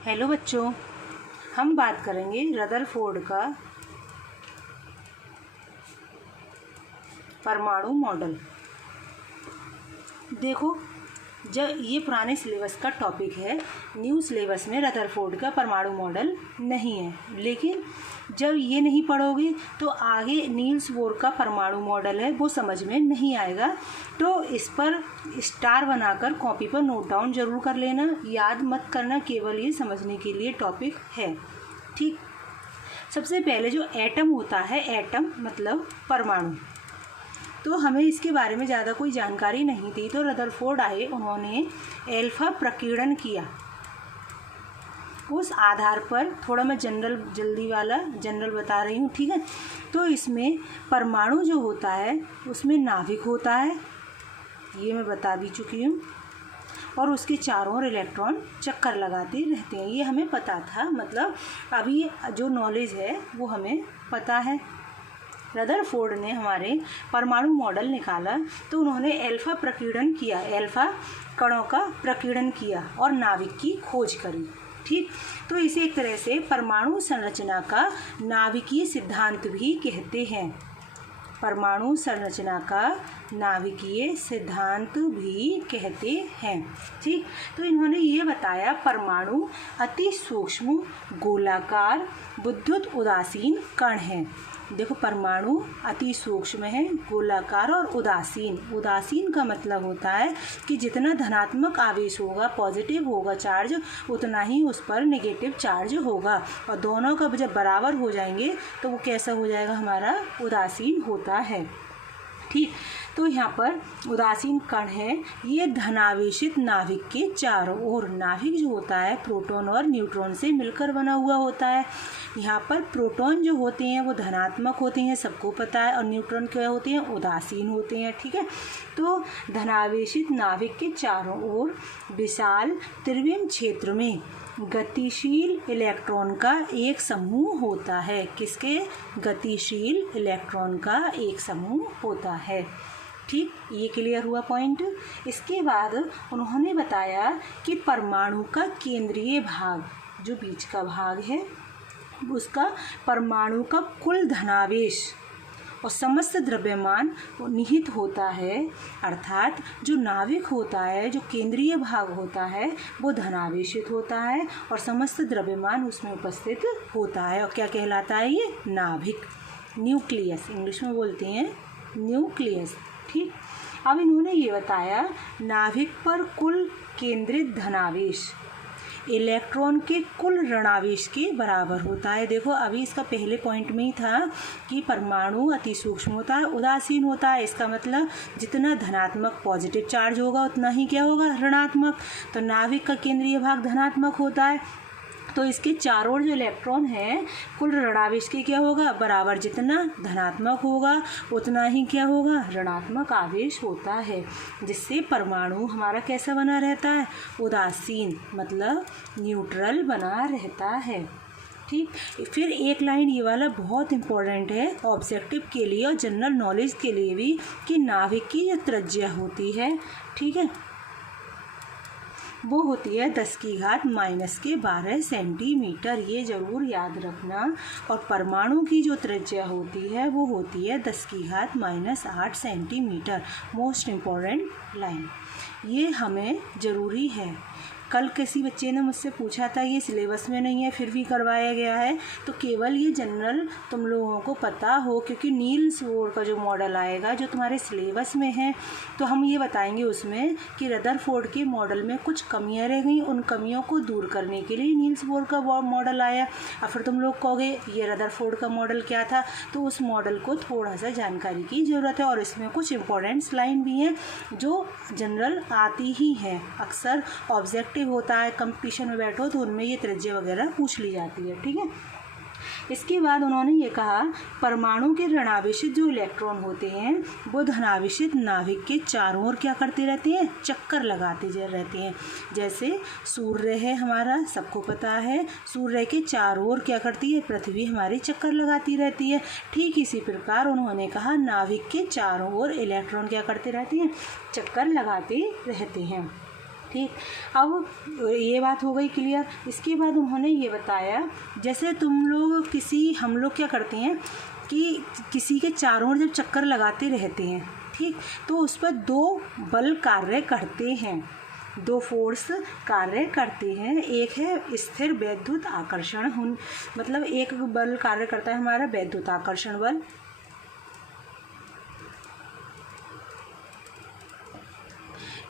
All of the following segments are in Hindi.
हेलो बच्चों, हम बात करेंगे रदरफोर्ड का परमाणु मॉडल। देखो, जब ये पुराने सिलेबस का टॉपिक है, न्यू सिलेबस में रदरफोर्ड का परमाणु मॉडल नहीं है, लेकिन जब ये नहीं पढ़ोगे तो आगे नील्स बोर का परमाणु मॉडल है वो समझ में नहीं आएगा। तो इस पर स्टार बनाकर कॉपी पर नोट डाउन जरूर कर लेना, याद मत करना, केवल ये समझने के लिए टॉपिक है। ठीक, सबसे पहले जो एटम होता है, एटम मतलब परमाणु, तो हमें इसके बारे में ज़्यादा कोई जानकारी नहीं थी। तो रदरफोर्ड आए, उन्होंने एल्फा प्रकीर्णन किया। उस आधार पर थोड़ा मैं जनरल बता रही हूँ, ठीक है। तो इसमें परमाणु जो होता है उसमें नाभिक होता है, ये मैं बता भी चुकी हूँ, और उसके चारों ओर इलेक्ट्रॉन चक्कर लगाते रहते हैं। ये हमें पता था, मतलब अभी जो नॉलेज है वो हमें पता है। रदरफोर्ड ने हमारे परमाणु मॉडल निकाला तो उन्होंने एल्फा प्रकीर्णन किया, एल्फा कणों का प्रकीर्णन किया और नाभिक की खोज करी। ठीक, तो इसे एक तरह से परमाणु संरचना का नाभिकीय सिद्धांत भी कहते हैं। परमाणु संरचना का नाभिकीय सिद्धांत भी कहते हैं। ठीक, तो इन्होंने ये बताया परमाणु अति सूक्ष्म गोलाकार विद्युत उदासीन कण हैं। देखो, परमाणु अति सूक्ष्म है, गोलाकार और उदासीन। उदासीन का मतलब होता है कि जितना धनात्मक आवेश होगा, पॉजिटिव होगा चार्ज, उतना ही उस पर नेगेटिव चार्ज होगा, और दोनों का जब बराबर हो जाएंगे तो वो कैसा हो जाएगा, हमारा उदासीन होता है। ठीक, तो यहाँ पर उदासीन कण है, ये धनावेशित नाभिक के चारों ओर, नाभिक जो होता है प्रोटॉन और न्यूट्रॉन से मिलकर बना हुआ होता है। यहाँ पर प्रोटॉन जो होते हैं वो धनात्मक होते हैं, सबको पता है, और न्यूट्रॉन क्या होते हैं, उदासीन होते हैं। ठीक है, तो धनावेशित नाभिक के चारों ओर विशाल त्रिविम क्षेत्र में गतिशील इलेक्ट्रॉन का एक समूह होता है। किसके? गतिशील इलेक्ट्रॉन का एक समूह होता है। ठीक, ये क्लियर हुआ पॉइंट। इसके बाद उन्होंने बताया कि परमाणु का केंद्रीय भाग, जो बीच का भाग है, उसका परमाणु का कुल धनावेश और समस्त द्रव्यमान निहित होता है। अर्थात जो नाभिक होता है, जो केंद्रीय भाग होता है, वो धनावेशित होता है और समस्त द्रव्यमान उसमें उपस्थित होता है। और क्या कहलाता है ये? नाभिक, न्यूक्लियस इंग्लिश में बोलते हैं, न्यूक्लियस। ठीक, अब इन्होंने ये बताया नाभिक पर कुल केंद्रित धनावेश इलेक्ट्रॉन के कुल ऋणावेश के बराबर होता है। देखो, अभी इसका पहले पॉइंट में ही था कि परमाणु अति सूक्ष्म होता है, उदासीन होता है। इसका मतलब जितना धनात्मक पॉजिटिव चार्ज होगा उतना ही क्या होगा, ऋणात्मक। तो नाभिक का केंद्रीय भाग धनात्मक होता है, तो इसके चारों ओर जो इलेक्ट्रॉन है कुल ऋणावेश के क्या होगा, बराबर। जितना धनात्मक होगा उतना ही क्या होगा, ऋणात्मक आवेश होता है, जिससे परमाणु हमारा कैसा बना रहता है, उदासीन, मतलब न्यूट्रल बना रहता है। ठीक, फिर एक लाइन ये वाला बहुत इम्पोर्टेंट है ऑब्जेक्टिव के लिए और जनरल नॉलेज के लिए भी, कि नाभिक की जो त्रिज्या होती है, ठीक है, वो होती है 10⁻⁻12 सेंटीमीटर। ये ज़रूर याद रखना। और परमाणु की जो त्रिज्या होती है वो होती है 10⁻⁸ सेंटीमीटर। मोस्ट इम्पॉर्टेंट लाइन, ये हमें ज़रूरी है। कल किसी बच्चे ने मुझसे पूछा था, ये सिलेबस में नहीं है फिर भी करवाया गया है, तो केवल ये जनरल तुम लोगों को पता हो, क्योंकि नील्स बोर का जो मॉडल आएगा जो तुम्हारे सिलेबस में है, तो हम ये बताएंगे उसमें कि रदरफोर्ड के मॉडल में कुछ कमियां रह गई, उन कमियों को दूर करने के लिए नील्स बोर का मॉडल आया। और फिर तुम लोग कहोगे ये रदरफोर्ड का मॉडल क्या था, तो उस मॉडल को थोड़ा सा जानकारी की ज़रूरत है, और इसमें कुछ इंपॉर्टेंट्स लाइन भी हैं जो जनरल आती ही हैं। अक्सर ऑब्जेक्टिव होता है, कंपटीशन में बैठो तो उनमें ये त्रिज्या वगैरह पूछ ली जाती है। ठीक है, इसके बाद उन्होंने ये कहा परमाणु के ऋणावेशित जो इलेक्ट्रॉन होते हैं वो धनावेशित नाभिक के चारों ओर क्या करते रहते हैं, चक्कर लगाते रहते हैं। जैसे सूर्य है हमारा, सबको पता है, सूर्य के चारों ओर क्या करती है, पृथ्वी हमारी चक्कर लगाती रहती है। ठीक इसी प्रकार उन्होंने कहा नाभिक के चारों ओर इलेक्ट्रॉन क्या करते रहते हैं, चक्कर लगाते रहते हैं। ठीक, अब ये बात हो गई क्लियर। इसके बाद उन्होंने ये बताया, जैसे हम लोग क्या करते हैं कि किसी के चारों ओर जब चक्कर लगाते रहते हैं, ठीक, तो उस पर दो बल कार्य करते हैं, दो फोर्स कार्य करते हैं। एक है स्थिर वैद्युत आकर्षण, मतलब एक बल कार्य करता है हमारा वैद्युत आकर्षण बल,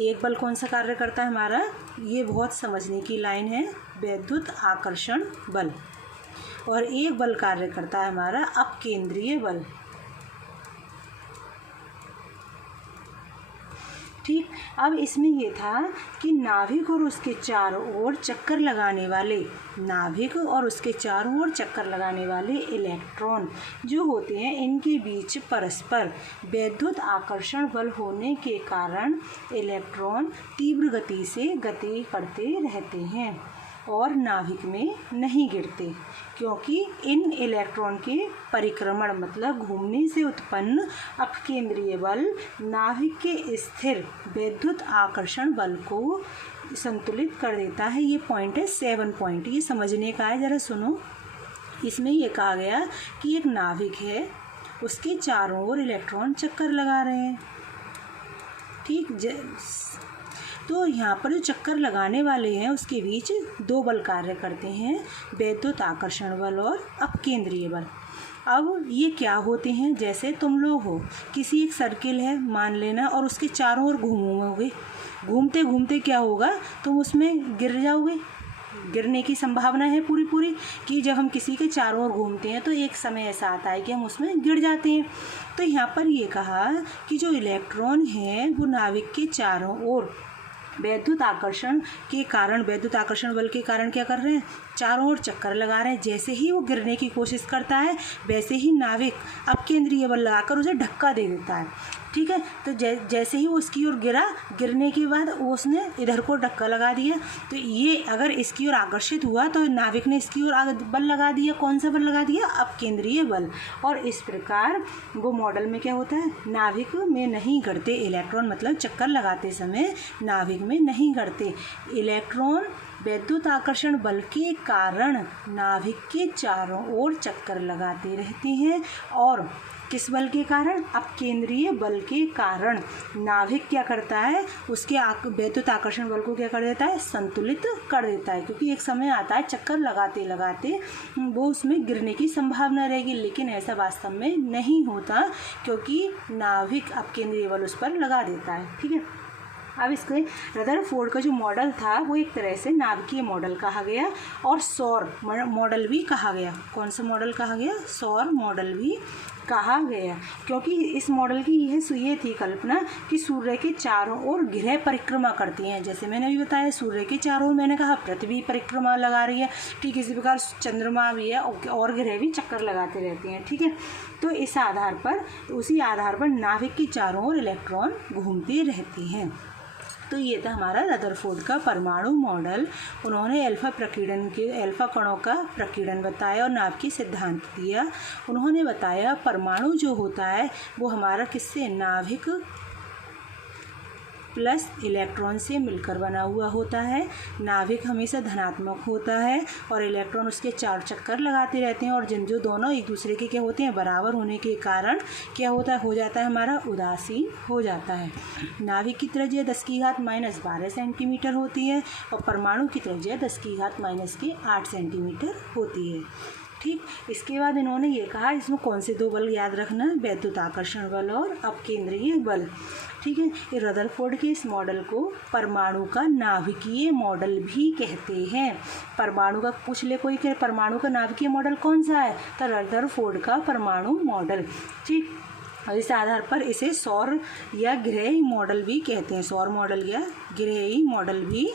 एक बल कौन सा कार्य करता है हमारा, ये बहुत समझने की लाइन है, वैद्युत आकर्षण बल। और एक बल कार्य करता है हमारा अपकेंद्रीय बल। ठीक, अब इसमें ये था कि नाभिक और उसके चारों ओर चक्कर लगाने वाले इलेक्ट्रॉन जो होते हैं, इनके बीच परस्पर वैद्युत आकर्षण बल होने के कारण इलेक्ट्रॉन तीव्र गति से गति करते रहते हैं और नाभिक में नहीं गिरते, क्योंकि इन इलेक्ट्रॉन के परिक्रमण मतलब घूमने से उत्पन्न अपकेंद्रीय बल नाभिक के स्थिर वैद्युत आकर्षण बल को संतुलित कर देता है। ये पॉइंट है 7 पॉइंट, ये समझने का है, ज़रा सुनो। इसमें ये कहा गया कि एक नाभिक है, उसके चारों ओर इलेक्ट्रॉन चक्कर लगा रहे हैं, ठीक, तो यहाँ पर जो चक्कर लगाने वाले हैं उसके बीच दो बल कार्य करते हैं, वैद्युत आकर्षण बल और अपकेंद्रीय बल। अब ये क्या होते हैं, जैसे तुम लोग हो, किसी एक सर्किल है मान लेना, और उसके चारों ओर घूमोगे, घूमते घूमते क्या होगा, तुम उसमें गिर जाओगे, गिरने की संभावना है पूरी कि जब हम किसी के चारों ओर घूमते हैं तो एक समय ऐसा आता है कि हम उसमें गिर जाते हैं। तो यहाँ पर ये कहा कि जो इलेक्ट्रॉन है वो नाभिक के चारों ओर वैद्युत आकर्षण बल के कारण क्या कर रहे हैं, चारों ओर चक्कर लगा रहे हैं। जैसे ही वो गिरने की कोशिश करता है वैसे ही नाभिक अपकेंद्रीय बल लगाकर उसे धक्का दे देता है, ठीक है। तो जैसे ही वो उसकी ओर गिरने के बाद उसने इधर को धक्का लगा दिया, तो ये अगर इसकी ओर आकर्षित हुआ तो नाभिक ने इसकी ओर बल लगा दिया। कौन सा बल लगा दिया, अपकेंद्रीय बल। और इस प्रकार वो मॉडल में क्या होता है, नाभिक में नहीं गिरते इलेक्ट्रॉन, मतलब चक्कर लगाते समय नाभिक में नहीं गिरते इलेक्ट्रॉन। वैद्युत आकर्षण बल के कारण नाभिक के चारों ओर चक्कर लगाते रहते हैं, और किस बल के कारण, अपकेंद्रीय बल के कारण नाभिक क्या करता है, उसके वैद्युत आकर्षण बल को क्या कर देता है, संतुलित कर देता है। क्योंकि एक समय आता है चक्कर लगाते लगाते वो उसमें गिरने की संभावना रहेगी, लेकिन ऐसा वास्तव में नहीं होता, क्योंकि नाभिक अपकेंद्रीय बल उस पर लगा देता है, ठीक है। अब इसके रदरफोर्ड का जो मॉडल था वो एक तरह से नाभिकीय मॉडल कहा गया और सौर मॉडल भी कहा गया। कौन सा मॉडल कहा गया, सौर मॉडल भी कहा गया, क्योंकि इस मॉडल की ये थी कल्पना कि सूर्य के चारों ओर ग्रह परिक्रमा करती हैं। जैसे मैंने अभी बताया सूर्य के चारों ओर मैंने कहा पृथ्वी परिक्रमा लगा रही है, ठीक इसी प्रकार चंद्रमा भी है और ग्रह भी चक्कर लगाते रहते हैं, ठीक है। तो उसी आधार पर नाभिक के चारों ओर इलेक्ट्रॉन घूमते रहते हैं। तो ये था हमारा रदरफोर्ड का परमाणु मॉडल। उन्होंने अल्फा कणों का प्रकीर्णन बताया और नाभिकीय सिद्धांत दिया। उन्होंने बताया परमाणु जो होता है वो हमारा किससे, नाभिक प्लस इलेक्ट्रॉन से मिलकर बना हुआ होता है। नाभिक हमेशा धनात्मक होता है और इलेक्ट्रॉन उसके चार चक्कर लगाते रहते हैं, और जो दोनों एक दूसरे के क्या होते हैं, बराबर होने के कारण क्या होता है, हो जाता है हमारा उदासीन हो जाता है। नाभिक की त्रिज्या 10⁻⁻12 सेंटीमीटर होती है और परमाणु की त्रिज्या 10⁻⁻8 सेंटीमीटर होती है, ठीक। इसके बाद इन्होंने ये कहा इसमें कौन से दो बल याद रखना, वैद्युत आकर्षण बल और अपकेंद्रीय बल, ठीक है। ये रदरफोर्ड के इस मॉडल को परमाणु का नाभिकीय मॉडल भी कहते हैं। परमाणु का पूछ ले कोई कि परमाणु का नाभिकीय मॉडल कौन सा है, तो रदरफोर्ड का परमाणु मॉडल, ठीक। और इस आधार पर इसे सौर या ग्रह मॉडल भी कहते हैं, सौर मॉडल या ग्रह मॉडल भी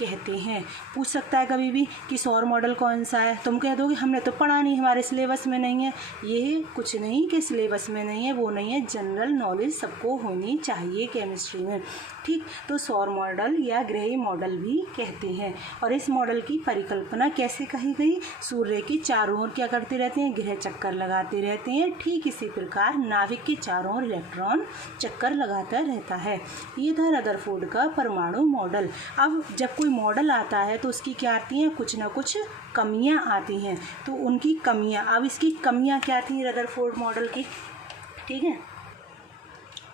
कहते हैं। पूछ सकता है कभी भी कि सौर मॉडल कौन सा है, तुम कह दोगे हमने तो पढ़ा नहीं, हमारे सिलेबस में नहीं है। ये कुछ नहीं कि सिलेबस में नहीं है, वो नहीं है, जनरल नॉलेज सबको होनी चाहिए केमिस्ट्री में, ठीक। तो सौर मॉडल या ग्रह मॉडल भी कहते हैं। और इस मॉडल की परिकल्पना कैसे कही गई? सूर्य के चारों ओर क्या करते रहते हैं? ग्रह चक्कर लगाते रहते हैं। ठीक इसी प्रकार नाभिक के चारों ओर इलेक्ट्रॉन चक्कर लगाता रहता है। ये था रदरफोर्ड का परमाणु मॉडल। अब जब कोई मॉडल आता है तो उसकी क्या आती हैं? कुछ ना कुछ कमियां आती हैं। तो उनकी कमियां, अब इसकी कमियां क्या थी रदरफोर्ड मॉडल की? ठीक है,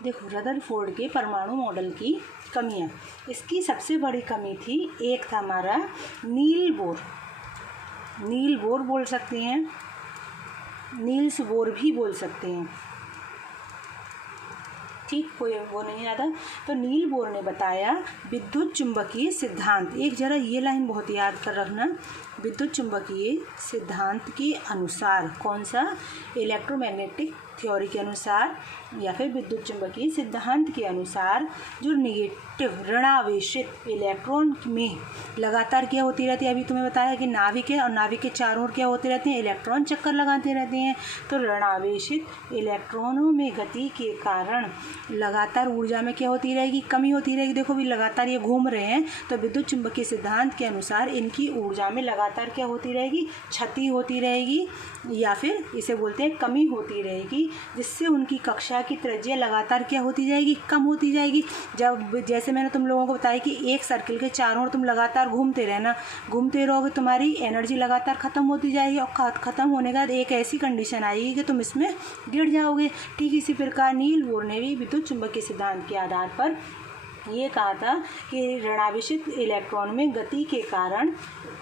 देखो रदरफोर्ड के परमाणु मॉडल की कमियां, इसकी सबसे बड़ी कमी थी, एक था हमारा नील बोर। नील बोर बोल सकते हैं, नील्स बोर भी बोल सकते हैं, ठीक, कोई वो नहीं आता। तो नील बोर ने बताया विद्युत चुंबकीय सिद्धांत, एक जरा ये लाइन बहुत याद कर रखना, विद्युत चुंबकीय सिद्धांत के अनुसार, कौन सा? इलेक्ट्रोमैग्नेटिक थ्योरी के अनुसार या फिर विद्युत चुंबकीय सिद्धांत के अनुसार जो निगेटिव ऋणावेशित इलेक्ट्रॉन में लगातार क्या होती रहती है? अभी तुम्हें बताया कि नाभिक है और नाभिक के चारों ओर क्या होते रहते हैं? इलेक्ट्रॉन चक्कर लगाते रहते हैं। तो ऋणावेशित इलेक्ट्रॉनों में गति के कारण लगातार ऊर्जा में क्या होती रहेगी? कमी होती रहेगी। देखो भी लगातार ये घूम रहे हैं, तो विद्युत चुंबकीय सिद्धांत के अनुसार इनकी ऊर्जा में लगातार क्या होती रहेगी? क्षति होती रहेगी, या फिर इसे बोलते हैं कमी होती रहेगी, जिससे उनकी कक्षा की त्रिज्या लगातार क्या होती जाएगी? कम होती जाएगी। जब जैसे मैंने तुम लोगों को बताया कि एक सर्किल के चारों ओर तुम लगातार घूमते रहना, घूमते रहोगे, तुम्हारी एनर्जी लगातार ख़त्म होती जाएगी और ख़त्म होने के बाद एक ऐसी कंडीशन आएगी कि तुम इसमें गिर जाओगे। ठीक इसी प्रकार नील बोर ने भी विद्युत चुंबकीय सिद्धांत के आधार पर ये कहा था कि ऋणावेशित इलेक्ट्रॉन में गति के कारण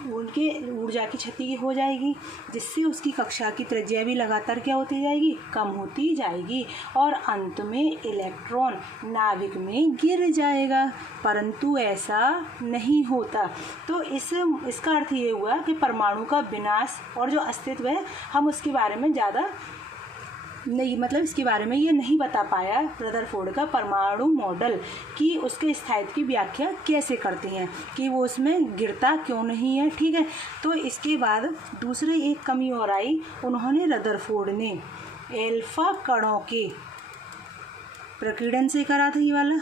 उनके ऊर्जा की क्षति हो जाएगी, जिससे उसकी कक्षा की त्रिज्या भी लगातार क्या होती जाएगी? कम होती जाएगी और अंत में इलेक्ट्रॉन नाभिक में गिर जाएगा। परंतु ऐसा नहीं होता। तो इसका अर्थ ये हुआ कि परमाणु का विनाश और जो अस्तित्व है, हम उसके बारे में ज़्यादा नहीं, मतलब इसके बारे में ये नहीं बता पाया रदरफोर्ड का परमाणु मॉडल कि उसके स्थायित्व की व्याख्या कैसे करते हैं, कि वो उसमें गिरता क्यों नहीं है। ठीक है, तो इसके बाद दूसरे एक कमी और आई, उन्होंने रदरफोर्ड ने एल्फा कणों के प्रकीर्णन से करा था। ये वाला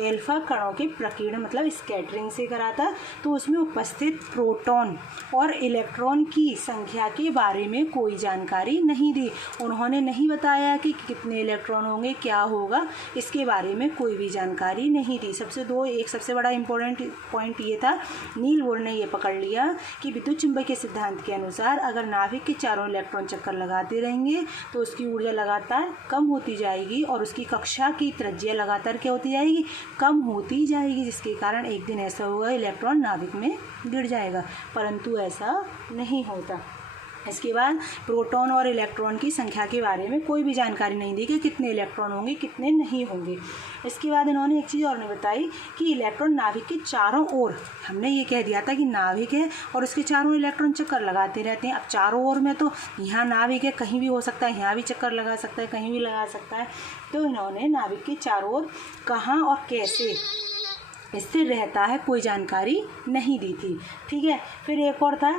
एल्फा कणों के प्रकीर्णन मतलब स्कैटरिंग से करा था। तो उसमें उपस्थित प्रोटॉन और इलेक्ट्रॉन की संख्या के बारे में कोई जानकारी नहीं दी। उन्होंने नहीं बताया कि कितने इलेक्ट्रॉन होंगे, क्या होगा, इसके बारे में कोई भी जानकारी नहीं दी। एक सबसे बड़ा इम्पोर्टेंट पॉइंट ये था, नील बोर ने ये पकड़ लिया कि विद्युत चुंबकीय सिद्धांत के अनुसार अगर नाभिक के चारों इलेक्ट्रॉन चक्कर लगाते रहेंगे तो उसकी ऊर्जा लगातार कम होती जाएगी और उसकी कक्षा की त्रिज्या लगातार क्या होती जाएगी? कम होती जाएगी, जिसके कारण एक दिन ऐसा होगा इलेक्ट्रॉन नाभिक में गिर जाएगा। परंतु ऐसा नहीं होता। इसके बाद प्रोटॉन और इलेक्ट्रॉन की संख्या के बारे में कोई भी जानकारी नहीं दी कि कितने इलेक्ट्रॉन होंगे, कितने नहीं होंगे। इसके बाद इन्होंने एक चीज़ और नहीं बताई कि इलेक्ट्रॉन नाभिक के चारों ओर, हमने ये कह दिया था कि नाभिक है और उसके चारों इलेक्ट्रॉन चक्कर लगाते रहते हैं। अब चारों ओर में तो यहाँ नाभिक है, कहीं भी हो सकता है, यहाँ भी चक्कर लगा सकता है, कहीं भी लगा सकता है। तो इन्होंने नाभिक के चारों ओर कहाँ और कैसे स्थिर रहता है कोई जानकारी नहीं दी थी। ठीक है, फिर एक और था,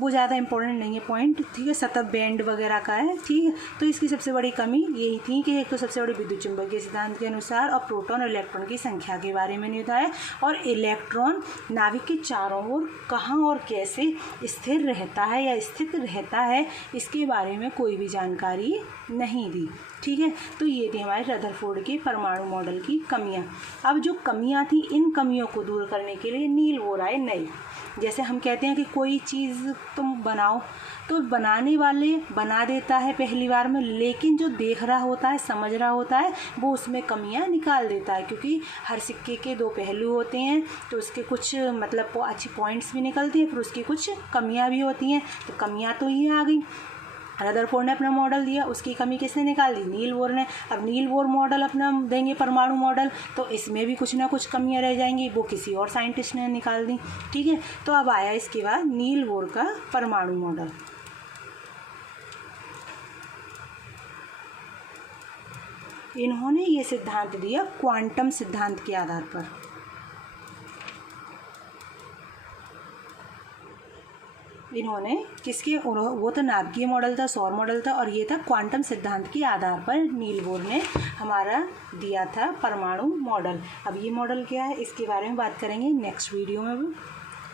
वो ज़्यादा इम्पोर्टेंट नहीं है पॉइंट, ठीक है, सतह बैंड वगैरह का है। ठीक है, तो इसकी सबसे बड़ी कमी यही थी कि एक तो सबसे बड़ी विद्युत चुंबकीय सिद्धांत के अनुसार और प्रोटॉन और इलेक्ट्रॉन की संख्या के बारे में नहीं बताया, और इलेक्ट्रॉन नाभिक के चारों ओर कहाँ और कैसे स्थिर रहता है या स्थित रहता है, इसके बारे में कोई भी जानकारी नहीं दी। ठीक है, तो ये थी हमारे रदरफोर्ड के परमाणु मॉडल की कमियां। अब जो कमियां थी, इन कमियों को दूर करने के लिए नील बोर आए नए। जैसे हम कहते हैं कि कोई चीज़ तुम बनाओ तो बनाने वाले बना देता है पहली बार में, लेकिन जो देख रहा होता है, समझ रहा होता है, वो उसमें कमियां निकाल देता है, क्योंकि हर सिक्के के दो पहलू होते हैं। तो उसके कुछ मतलब अच्छी पॉइंट्स भी निकलती हैं, फिर उसकी कुछ कमियां भी होती हैं। तो कमियां तो ये आ गई, रदरफोर्ड ने अपना मॉडल दिया, उसकी कमी किसने निकाल दी? नील बोर ने। अब नील बोर मॉडल अपना देंगे परमाणु मॉडल, तो इसमें भी कुछ ना कुछ कमियां रह जाएंगी, वो किसी और साइंटिस्ट ने निकाल दी। ठीक है, तो अब आया इसके बाद नील बोर का परमाणु मॉडल। इन्होंने ये सिद्धांत दिया क्वांटम सिद्धांत के आधार पर। इन्होंने किसके, वो तो नाभिकीय मॉडल था, सौर मॉडल था, और ये था क्वांटम सिद्धांत के आधार पर नील बोर ने हमारा दिया था परमाणु मॉडल। अब ये मॉडल क्या है इसके बारे में बात करेंगे नेक्स्ट वीडियो में,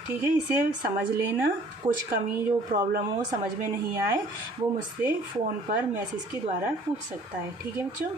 ठीक है। इसे समझ लेना, कुछ कमी जो प्रॉब्लम हो समझ में नहीं आए वो मुझसे फ़ोन पर मैसेज के द्वारा पूछ सकता है, ठीक है बच्चों।